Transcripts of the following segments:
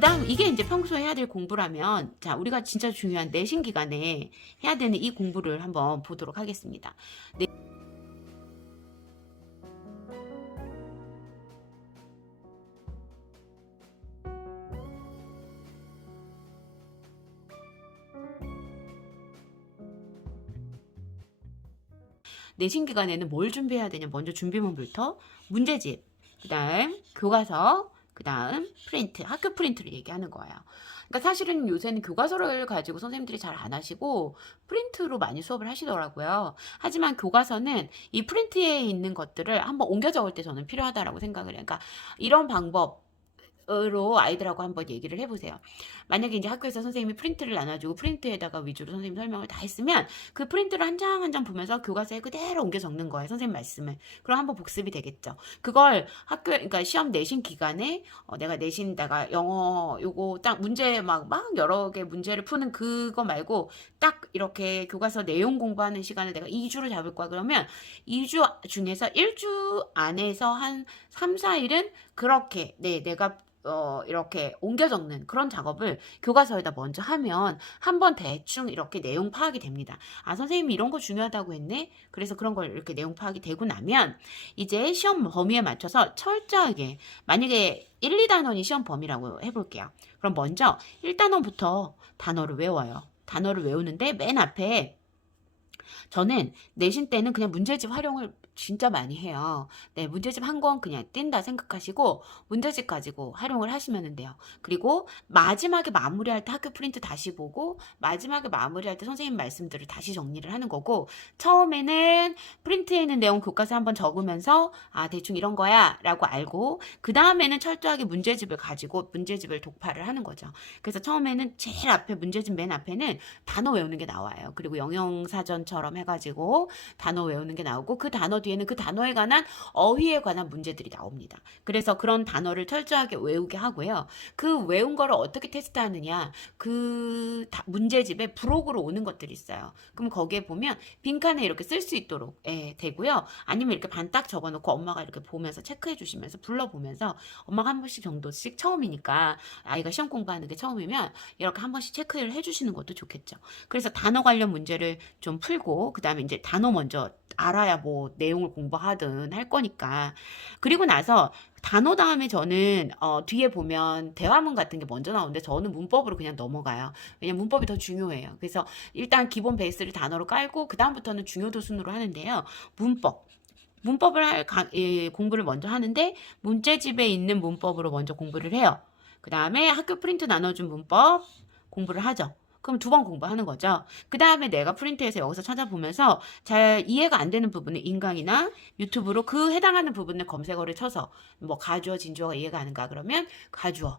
그 다음 이게 이제 평소에 해야 될 공부라면, 자, 우리가 진짜 중요한 내신 기간에 해야 되는 이 공부를 한번 보도록 하겠습니다. 내신 기간에는 뭘 준비해야 되냐? 먼저 준비물부터 문제집, 그 다음 교과서, 그 다음 프린트, 학교 프린트를 얘기하는 거예요. 그러니까 사실은 요새는 교과서를 가지고 선생님들이 잘 안 하시고 프린트로 많이 수업을 하시더라고요. 하지만 교과서는 이 프린트에 있는 것들을 한번 옮겨 적을 때 저는 필요하다라고 생각을 해요. 그러니까 이런 방법 으로 아이들하고 한번 얘기를 해보세요. 만약에 이제 학교에서 선생님이 프린트를 나눠주고 프린트에다가 위주로 선생님 설명을 다 했으면 그 프린트를 한 장 한 장 보면서 교과서에 그대로 옮겨 적는 거예요. 선생님 말씀을. 그럼 한번 복습이 되겠죠. 그걸 학교, 그러니까 시험 내신 기간에 내가 영어 요거 딱 문제 막 여러 개 문제를 푸는 그거 말고 딱 이렇게 교과서 내용 공부하는 시간을 내가 2주를 잡을 거야. 그러면 2주 중에서 1주 안에서 한 3, 4일은 그렇게 내가 이렇게 옮겨 적는 그런 작업을 교과서에다 먼저 하면 한번 대충 이렇게 내용 파악이 됩니다. 아, 선생님이 이런 거 중요하다고 했네? 그래서 그런 걸 이렇게 내용 파악이 되고 나면 이제 시험 범위에 맞춰서 철저하게, 만약에 1, 2단원이 시험 범위라고 해볼게요. 그럼 먼저 1단원부터 단어를 외워요. 단어를 외우는데 맨 앞에, 저는 내신 때는 그냥 문제집 활용을 진짜 많이 해요. 네, 문제집 한 권 그냥 띈다 생각하시고 문제집 가지고 활용을 하시면 돼요. 그리고 마지막에 마무리할 때 학교 프린트 다시 보고 마지막에 마무리할 때 선생님 말씀들을 다시 정리를 하는 거고, 처음에는 프린트에 있는 내용 교과서 한번 적으면서 아, 대충 이런 거야 라고 알고, 그 다음에는 철저하게 문제집을 가지고 문제집을 독파를 하는 거죠. 그래서 처음에는 제일 앞에 문제집 맨 앞에는 단어 외우는 게 나와요. 그리고 영영사전처럼 해가지고 단어 외우는 게 나오고, 그 단어 뒤에는 그 단어에 관한 어휘에 관한 문제들이 나옵니다. 그래서 그런 단어를 철저하게 외우게 하고요. 그 외운 거를 어떻게 테스트하느냐, 그 문제집에 부록으로 오는 것들이 있어요. 그럼 거기에 보면 빈칸에 이렇게 쓸 수 있도록 되고요. 아니면 이렇게 반 딱 적어놓고 엄마가 이렇게 보면서 체크해 주시면서 불러보면서, 엄마가 한 번씩 정도씩, 처음이니까 아이가 시험 공부하는 게 처음이면 이렇게 한 번씩 체크를 해주시는 것도 좋겠죠. 그래서 단어 관련 문제를 좀 풀고, 그 다음에 이제 단어 먼저 알아야 뭐 내용을 공부하든 할 거니까. 그리고 나서 단어 다음에 저는 뒤에 보면 대화문 같은 게 먼저 나오는데 저는 문법으로 그냥 넘어가요. 왜냐면 문법이 더 중요해요. 그래서 일단 기본 베이스를 단어로 깔고 그 다음부터는 중요도 순으로 하는데요. 문법을 공부를 먼저 하는데 문제집에 있는 문법으로 먼저 공부를 해요. 그 다음에 학교 프린트 나눠준 문법 공부를 하죠. 그럼 2번 공부하는 거죠. 그 다음에 내가 프린트해서 여기서 찾아보면서 잘 이해가 안 되는 부분은 인강이나 유튜브로 그 해당하는 부분을 검색어를 쳐서, 뭐 가주어, 진주어가 이해가 안 가 그러면 가주어,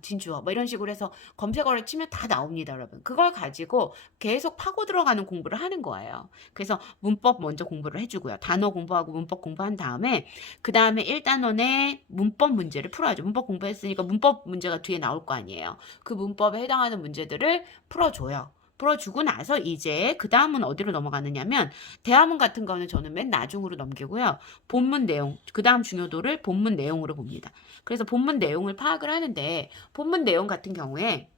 진주어 뭐 이런 식으로 해서 검색어를 치면 다 나옵니다, 여러분. 그걸 가지고 계속 파고 들어가는 공부를 하는 거예요. 그래서 문법 먼저 공부를 해주고요. 단어 공부하고 문법 공부한 다음에 그 다음에 1단원의 문법 문제를 풀어야죠. 문법 공부했으니까 문법 문제가 뒤에 나올 거 아니에요. 그 문법에 해당하는 문제들을 풀어줘요. 풀어주고 나서 이제 그 다음은 어디로 넘어가느냐면, 대화문 같은 거는 저는 맨 나중으로 넘기고요. 본문 내용, 그 다음 중요도를 본문 내용으로 봅니다. 그래서 본문 내용을 파악을 하는데, 본문 내용 같은 경우에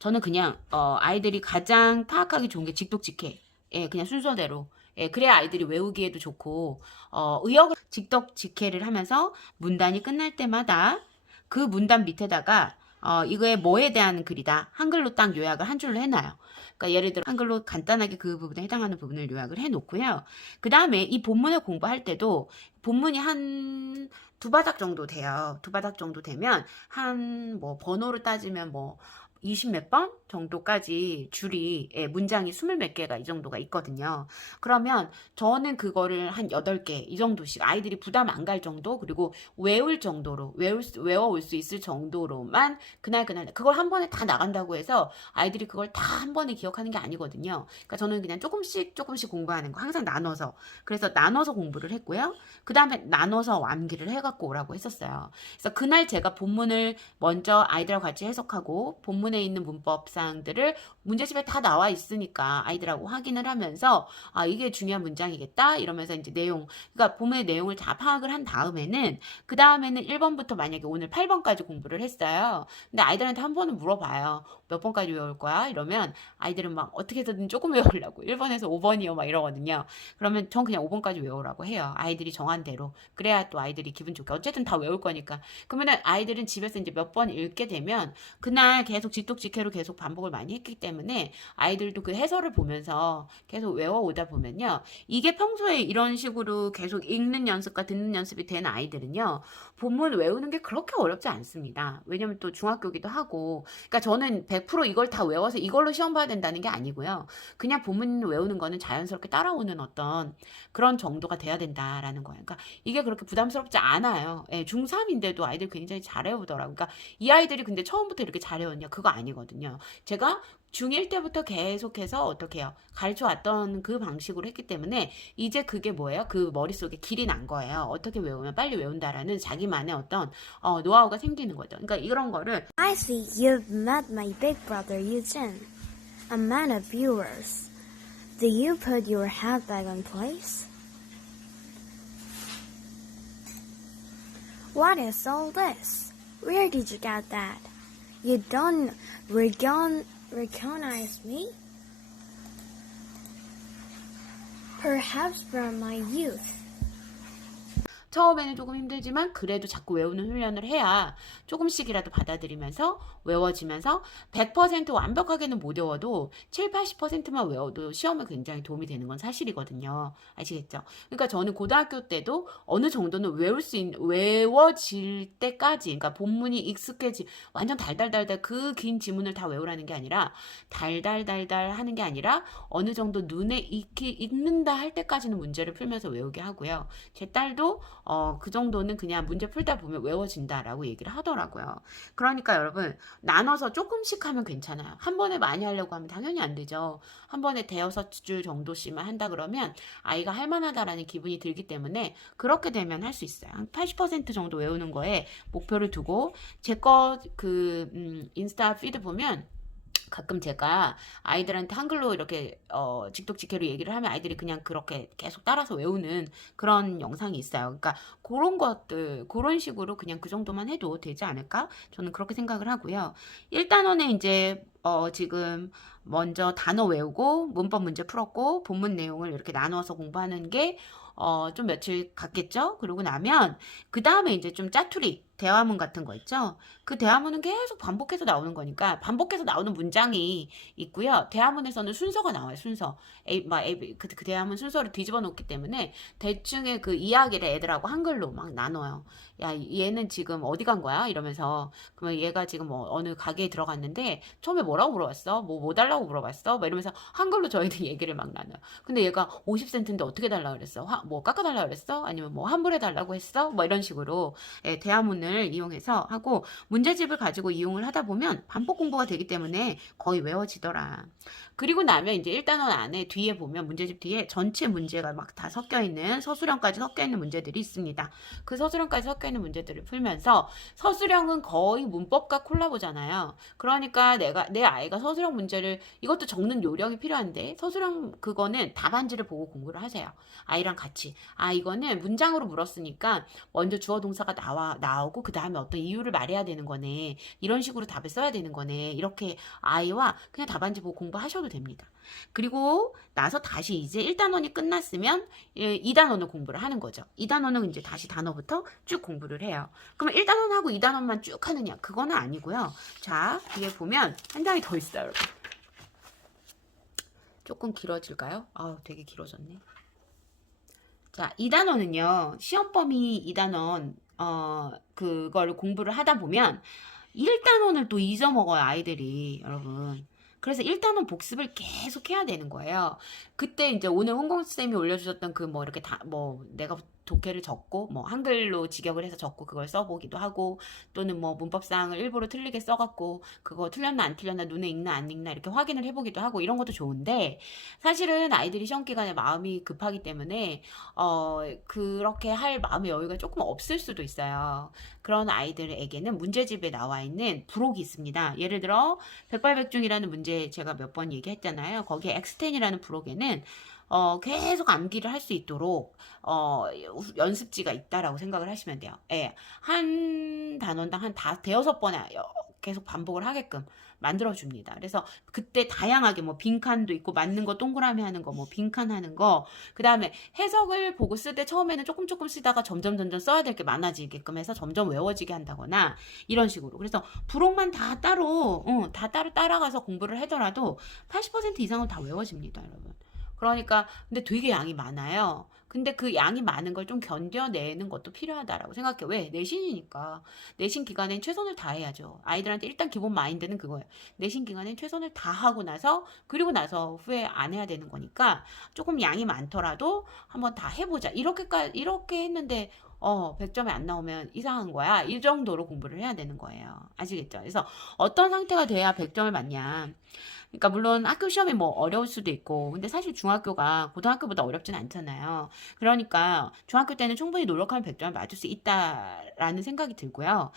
저는 그냥 아이들이 가장 파악하기 좋은 게 직독직해. 그냥 순서대로. 그래야 아이들이 외우기에도 좋고, 의역을 직독직해를 하면서 문단이 끝날 때마다 그 문단 밑에다가 이거에 뭐에 대한 글이다, 한글로 딱 요약을 한 줄로 해놔요. 그러니까 예를 들어 한글로 간단하게 그 부분에 해당하는 부분을 요약을 해놓고요. 그 다음에 이 본문을 공부할 때도 본문이 한 2바닥 정도 돼요. 2바닥 정도 되면 한 뭐 번호로 따지면 뭐 20 몇 번 정도까지 줄이, 문장이 20 몇 개가 이 정도가 있거든요. 그러면 저는 그거를 한 8개 이 정도씩, 아이들이 부담 안 갈 정도, 그리고 외울 정도로 외워올 수 있을 정도로만 그날 그걸 한 번에 다 나간다고 해서 아이들이 그걸 다 한 번에 기억하는 게 아니거든요. 그러니까 저는 그냥 조금씩 공부하는 거 항상 나눠서, 그래서 나눠서 공부를 했고요. 그 다음에 나눠서 암기를 해갖고 오라고 했었어요. 그래서 그날 제가 본문을 먼저 아이들하고 같이 해석하고 본문 본문에 있는 문법 사항들을 문제집에 다 나와 있으니까 아이들하고 확인을 하면서 아 이게 중요한 문장이겠다 이러면서 이제 내용 그러니까 본문의 내용을 다 파악을 한 다음에는 그 다음에는 1번부터 만약에 오늘 8번까지 공부를 했어요. 근데 아이들한테 한 번은 물어봐요. 몇 번까지 외울 거야? 이러면 아이들은 막 어떻게 해서든 조금 외우려고 1번에서 5번이요 막 이러거든요. 그러면 전 그냥 5번까지 외우라고 해요. 아이들이 정한 대로. 그래야 또 아이들이 기분 좋게 어쨌든 다 외울 거니까. 그러면 아이들은 집에서 이제 몇 번 읽게 되면 그날 계속 직독직해로 계속 반복을 많이 했기 때문에 아이들도 그 해설을 보면서 계속 외워오다 보면요. 이게 평소에 이런 식으로 계속 읽는 연습과 듣는 연습이 된 아이들은요. 본문 외우는 게 그렇게 어렵지 않습니다. 왜냐면 또 중학교기도 하고. 그러니까 저는 100% 이걸 다 외워서 이걸로 시험 봐야 된다는 게 아니고요. 그냥 본문 외우는 거는 자연스럽게 따라오는 어떤 그런 정도가 돼야 된다라는 거예요. 그러니까 이게 그렇게 부담스럽지 않아요. 예, 중3인데도 아이들 굉장히 잘 외우더라고요. 그러니까 이 아이들이 근데 처음부터 이렇게 잘 외웠냐? 그거 아니거든요. 제가 중1 때부터 계속해서 어떻게 해요? 가르쳐 왔던 그 방식으로 했기 때문에 이제 그게 뭐예요? 그 머릿속에 길이 난 거예요. 어떻게 외우면 빨리 외운다라는 자기만의 어떤 노하우가 생기는 거죠. 그러니까 이런 거를 I see you've met my big brother Eugene, a man of yours. Did you put your hat back on place? What is all this? Where did you get that? You don't recognize me? Perhaps from my youth. 처음에는 조금 힘들지만 그래도 자꾸 외우는 훈련을 해야 조금씩이라도 받아들이면서 외워지면서 100% 완벽하게는 못 외워도 7, 80%만 외워도 시험에 굉장히 도움이 되는 건 사실이거든요. 아시겠죠? 그러니까 저는 고등학교 때도 어느 정도는 외워질 때까지 그러니까 본문이 완전 달달달달 그 긴 지문을 다 외우라는 게 아니라 달달달달 하는 게 아니라 어느 정도 눈에 익는다 할 때까지는 문제를 풀면서 외우게 하고요. 제 딸도 그 정도는 그냥 문제 풀다 보면 외워진다라고 얘기를 하더라고요. 그러니까 여러분 나눠서 조금씩 하면 괜찮아요. 한 번에 많이 하려고 하면 당연히 안 되죠. 한 번에 대여섯 줄 정도씩만 한다 그러면 아이가 할만하다라는 기분이 들기 때문에 그렇게 되면 할 수 있어요. 한 80% 정도 외우는 거에 목표를 두고 제 거 인스타 피드 보면 가끔 제가 아이들한테 한글로 이렇게 직독직해로 얘기를 하면 아이들이 그냥 그렇게 계속 따라서 외우는 그런 영상이 있어요. 그러니까 그런 것들 그런 식으로 그냥 그 정도만 해도 되지 않을까? 저는 그렇게 생각을 하고요. 1단원에 이제 지금 먼저 단어 외우고 문법 문제 풀었고 본문 내용을 이렇게 나눠서 공부하는 게 좀 며칠 갔겠죠? 그러고 나면 그 다음에 이제 좀 짜투리 대화문 같은 거 있죠? 그 대화문은 계속 반복해서 나오는 거니까 반복해서 나오는 문장이 있고요. 대화문에서는 순서가 나와요. 순서. 그 대화문 순서를 뒤집어 놓기 때문에 대충의 그 이야기를 애들하고 한글로 막 나눠요. 야, 얘는 지금 어디 간 거야? 이러면서 그러면 얘가 지금 뭐 어느 가게에 들어갔는데 처음에 뭐라고 물어봤어? 뭐 달라고 물어봤어? 막 이러면서 한글로 저희들 얘기를 막 나눠요. 근데 얘가 50센트인데 어떻게 달라고 그랬어? 뭐 깎아달라고 그랬어? 아니면 뭐 환불해달라고 했어? 뭐 이런 식으로 대화문을 이용해서 하고 문제집을 가지고 이용을 하다 보면 반복 공부가 되기 때문에 거의 외워지더라. 그리고 나면 이제 1단원 안에 뒤에 보면 문제집 뒤에 전체 문제가 막 다 섞여 있는 서술형까지 섞여 있는 문제들이 있습니다. 그 서술형까지 섞여 있는 문제들을 풀면서 서술형은 거의 문법과 콜라보잖아요. 그러니까 내 아이가 서술형 문제를 이것도 적는 요령이 필요한데 서술형 그거는 답안지를 보고 공부를 하세요. 아이랑 같이. 이거는 문장으로 물었으니까 먼저 주어 동사가 나오고 그 다음에 어떤 이유를 말해야 되는 거네. 이런 식으로 답을 써야 되는 거네. 이렇게 아이와 그냥 답안지 보고 공부하셔도 됩니다. 그리고 나서 다시 이제 1단원이 끝났으면 2단원을 공부를 하는 거죠. 2단원은 이제 다시 단어부터 쭉 공부를 해요. 그러면 1단원하고 2단원만 쭉 하느냐? 그거는 아니고요. 자, 뒤에 보면 한 장이 더 있어요, 여러분. 조금 길어질까요? 되게 길어졌네. 자, 2단원은요. 시험 범위 2단원 그걸 공부를 하다 보면 1단원을 또 잊어먹어요, 아이들이. 여러분. 그래서 1단원 복습을 계속 해야 되는 거예요. 그때 이제 오늘 홍콩 쌤이 올려주셨던 그 뭐 이렇게 내가 독해를 적고 뭐 한글로 직역을 해서 적고 그걸 써보기도 하고 또는 뭐 문법상을 일부러 틀리게 써갖고 그거 틀렸나 안 틀렸나 눈에 익나 안 익나 이렇게 확인을 해보기도 하고 이런 것도 좋은데 사실은 아이들이 시험 기간에 마음이 급하기 때문에 그렇게 할 마음의 여유가 조금 없을 수도 있어요. 그런 아이들에게는 문제집에 나와 있는 부록이 있습니다. 예를 들어 백발백중이라는 문제 제가 몇 번 얘기했잖아요. 거기에 X10이라는 부록에는 계속 암기를 할 수 있도록 연습지가 있다라고 생각을 하시면 돼요. 예, 한 단원당 한 대여섯 번에 계속 반복을 하게끔 만들어줍니다. 그래서 그때 다양하게 뭐 빈칸도 있고 맞는 거 동그라미 하는 거 뭐 빈칸 하는 거 그 다음에 해석을 보고 쓸 때 처음에는 조금 쓰다가 점점 써야 될 게 많아지게끔 해서 점점 외워지게 한다거나 이런 식으로. 그래서 부록만 다 따로 따라가서 공부를 하더라도 80% 이상은 다 외워집니다, 여러분. 그러니까 근데 되게 양이 많아요. 근데 그 양이 많은 걸 좀 견뎌내는 것도 필요하다라고 생각해요. 왜? 내신이니까. 내신 기간엔 최선을 다해야죠. 아이들한테 일단 기본 마인드는 그거예요. 내신 기간엔 최선을 다하고 나서 그리고 나서 후회 안 해야 되는 거니까 조금 양이 많더라도 한번 다 해보자. 이렇게 했는데 100점이 안 나오면 이상한 거야. 이 정도로 공부를 해야 되는 거예요. 아시겠죠? 그래서 어떤 상태가 돼야 100점을 맞냐. 그러니까 물론 학교 시험이 뭐 어려울 수도 있고 근데 사실 중학교가 고등학교보다 어렵진 않잖아요. 그러니까 중학교 때는 충분히 노력하면 100점을 맞을 수 있다라는 생각이 들고요.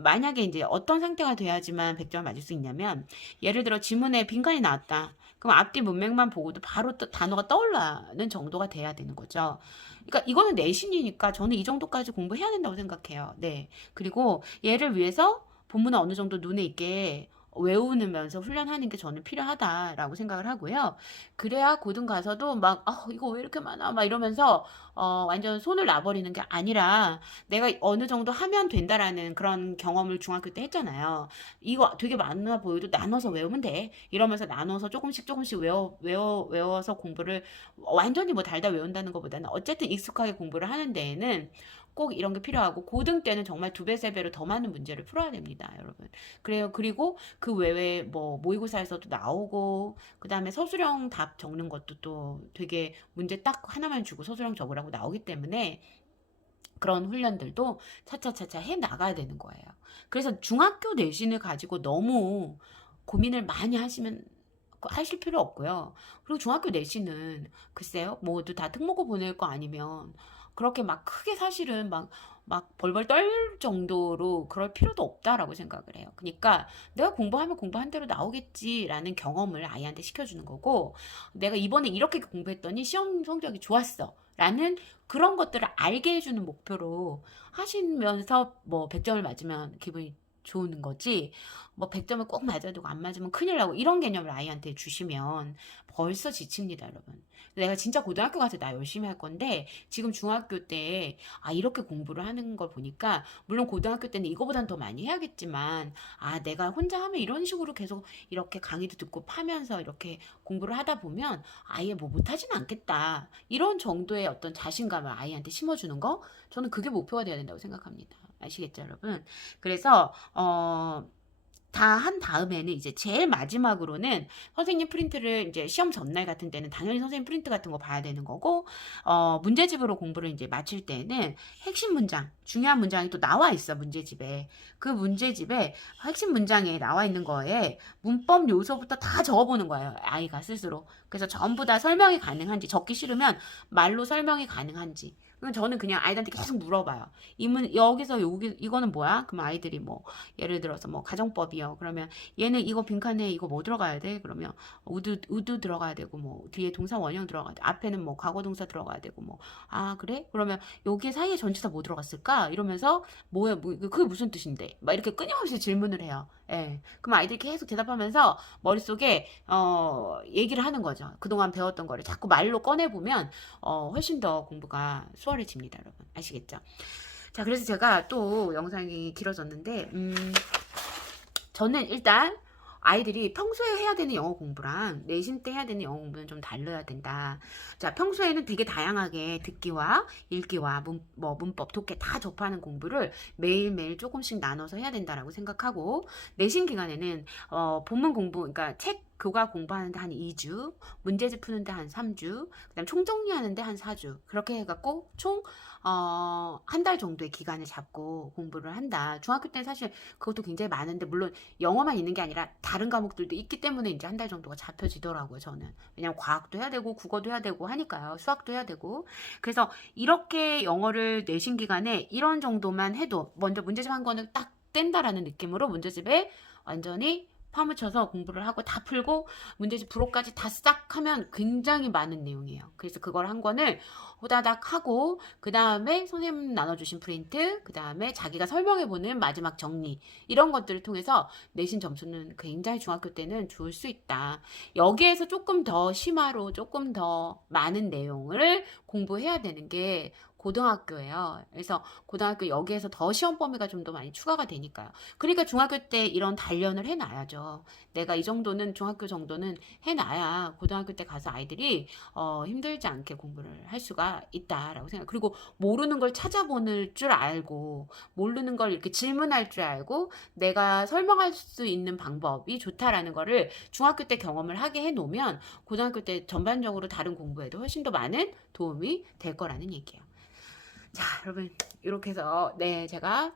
만약에 이제 어떤 상태가 돼야지만 100점을 맞을 수 있냐면 예를 들어 지문에 빈칸이 나왔다. 그럼 앞뒤 문맥만 보고도 바로 단어가 떠올라는 정도가 돼야 되는 거죠. 그러니까 이거는 내신이니까 저는 이 정도까지 공부해야 된다고 생각해요. 네. 그리고 얘를 위해서 본문을 어느 정도 눈에 있게 외우면서 훈련하는 게 저는 필요하다라고 생각을 하고요. 그래야 고등 가서도 막 이거 왜 이렇게 많아 막 이러면서 완전 손을 놔버리는 게 아니라 내가 어느 정도 하면 된다라는 그런 경험을 중학교 때 했잖아요. 이거 되게 많아 보여도 나눠서 외우면 돼. 이러면서 나눠서 조금씩 외워서 공부를 완전히 뭐 달달 외운다는 것보다는 어쨌든 익숙하게 공부를 하는 데에는 꼭 이런 게 필요하고 고등 때는 정말 2배, 3배로 더 많은 문제를 풀어야 됩니다, 여러분. 그래요. 그리고 그 외에 뭐 모의고사에서도 나오고 그다음에 서술형 답 적는 것도 또 되게 문제 딱 하나만 주고 서술형 적으라고 나오기 때문에 그런 훈련들도 차차차차 해 나가야 되는 거예요. 그래서 중학교 내신을 가지고 너무 고민을 많이 하실 필요 없고요. 그리고 중학교 내신은 글쎄요, 모두 다 특목고 보낼 거 아니면 그렇게 막 크게 사실은 막 벌벌 떨 정도로 그럴 필요도 없다라고 생각을 해요. 그러니까 내가 공부하면 공부한 대로 나오겠지라는 경험을 아이한테 시켜주는 거고 내가 이번에 이렇게 공부했더니 시험 성적이 좋았어. 라는 그런 것들을 알게 해주는 목표로 하시면서 뭐 100점을 맞으면 기분이 좋은 거지 뭐 100점을 꼭 맞아야 되고 안 맞으면 큰일 나고 이런 개념을 아이한테 주시면 벌써 지칩니다, 여러분. 내가 진짜 고등학교 가서 나 열심히 할 건데 지금 중학교 때 이렇게 공부를 하는 걸 보니까 물론 고등학교 때는 이거보단 더 많이 해야겠지만 내가 혼자 하면 이런 식으로 계속 이렇게 강의도 듣고 파면서 이렇게 공부를 하다 보면 아예 뭐 못하진 않겠다 이런 정도의 어떤 자신감을 아이한테 심어주는 거 저는 그게 목표가 돼야 된다고 생각합니다. 아시겠죠, 여러분? 그래서 다 한 다음에는 이제 제일 마지막으로는 선생님 프린트를 이제 시험 전날 같은 때는 당연히 선생님 프린트 같은 거 봐야 되는 거고 문제집으로 공부를 이제 마칠 때는 핵심 문장 중요한 문장이 또 나와 있어. 문제집에 그 문제집에 핵심 문장에 나와 있는 거에 문법 요소부터 다 적어보는 거예요, 아이가 스스로. 그래서 전부 다 설명이 가능한지, 적기 싫으면 말로 설명이 가능한지. 저는 그냥 아이들한테 계속 물어봐요. 여기서 이거는 뭐야? 그럼 아이들이 뭐 예를 들어서 뭐 가정법이요. 그러면 얘는 이거 빈칸에 이거 뭐 들어가야 돼? 그러면 우드 들어가야 되고 뭐 뒤에 동사 원형 들어가야 돼. 앞에는 뭐 과거 동사 들어가야 되고 뭐 그래? 그러면 여기 사이에 전치사 뭐 들어갔을까? 이러면서 그게 무슨 뜻인데? 막 이렇게 끊임없이 질문을 해요. 예. 그럼 아이들이 계속 대답하면서 머릿속에 얘기를 하는 거죠. 그동안 배웠던 거를 자꾸 말로 꺼내보면 훨씬 더 공부가 수월해집니다, 여러분. 아시겠죠? 자, 그래서 제가 또 영상이 길어졌는데 저는 일단 아이들이 평소에 해야 되는 영어 공부랑 내신 때 해야 되는 영어 공부는 좀 달라야 된다. 자, 평소에는 되게 다양하게 듣기와 읽기와 문법, 독해 다 접하는 공부를 매일매일 조금씩 나눠서 해야 된다라고 생각하고 내신 기간에는 본문 공부, 그러니까 책 교과 공부하는데 한 2주, 문제집 푸는데 한 3주, 그다음 총정리하는데 한 4주. 그렇게 해갖고 총 한 달 정도의 기간을 잡고 공부를 한다. 중학교 때는 사실 그것도 굉장히 많은데 물론 영어만 있는 게 아니라 다른 과목들도 있기 때문에 이제 한 달 정도가 잡혀지더라고요, 저는. 왜냐면 과학도 해야 되고 국어도 해야 되고 하니까요. 수학도 해야 되고. 그래서 이렇게 영어를 내신 기간에 이런 정도만 해도 먼저 문제집 한 거는 딱 뗀다라는 느낌으로 문제집에 완전히 파묻혀서 공부를 하고 다 풀고 문제집 불호까지 다 싹 하면 굉장히 많은 내용이에요. 그래서 그걸 한 권을 호다닥 하고 그 다음에 선생님 나눠주신 프린트, 그 다음에 자기가 설명해보는 마지막 정리 이런 것들을 통해서 내신 점수는 굉장히 중학교 때는 좋을 수 있다. 여기에서 조금 더 심화로 조금 더 많은 내용을 공부해야 되는 게 고등학교예요. 그래서 고등학교 여기에서 더 시험 범위가 좀 더 많이 추가가 되니까요. 그러니까 중학교 때 이런 단련을 해놔야죠. 내가 이 정도는 중학교 정도는 해놔야 고등학교 때 가서 아이들이 힘들지 않게 공부를 할 수가 있다라고 생각. 그리고 모르는 걸 찾아보는 줄 알고 모르는 걸 이렇게 질문할 줄 알고 내가 설명할 수 있는 방법이 좋다라는 거를 중학교 때 경험을 하게 해놓으면 고등학교 때 전반적으로 다른 공부에도 훨씬 더 많은 도움이 될 거라는 얘기예요. 자, 여러분 이렇게 해서 네 제가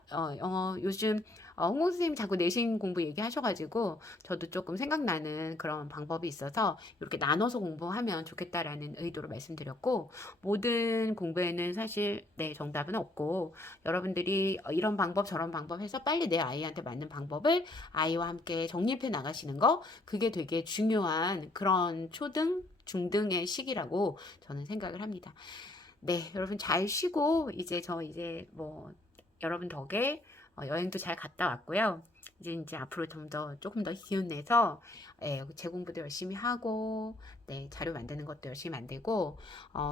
요즘 홍콩 선생님 자꾸 내신 공부 얘기하셔가지고 저도 조금 생각나는 그런 방법이 있어서 이렇게 나눠서 공부하면 좋겠다라는 의도로 말씀드렸고 모든 공부에는 사실 네 정답은 없고 여러분들이 이런 방법 저런 방법 해서 빨리 내 아이한테 맞는 방법을 아이와 함께 정립해 나가시는 거 그게 되게 중요한 그런 초등 중등의 시기라고 저는 생각을 합니다. 네, 여러분 잘 쉬고 이제 뭐 여러분 덕에 여행도 잘 갔다 왔고요. 이제 앞으로 조금 더 기운 내서 재공부도 열심히 하고 네, 자료 만드는 것도 열심히 만들고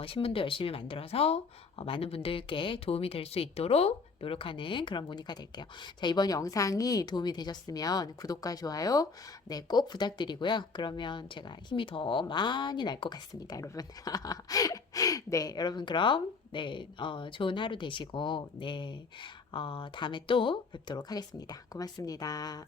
신문도 열심히 만들어서 많은 분들께 도움이 될 수 있도록 노력하는 그런 모니카 될게요. 자, 이번 영상이 도움이 되셨으면 구독과 좋아요 네, 꼭 부탁드리고요. 그러면 제가 힘이 더 많이 날 것 같습니다, 여러분. 네, 여러분 그럼 네, 좋은 하루 되시고 네, 다음에 또 뵙도록 하겠습니다. 고맙습니다.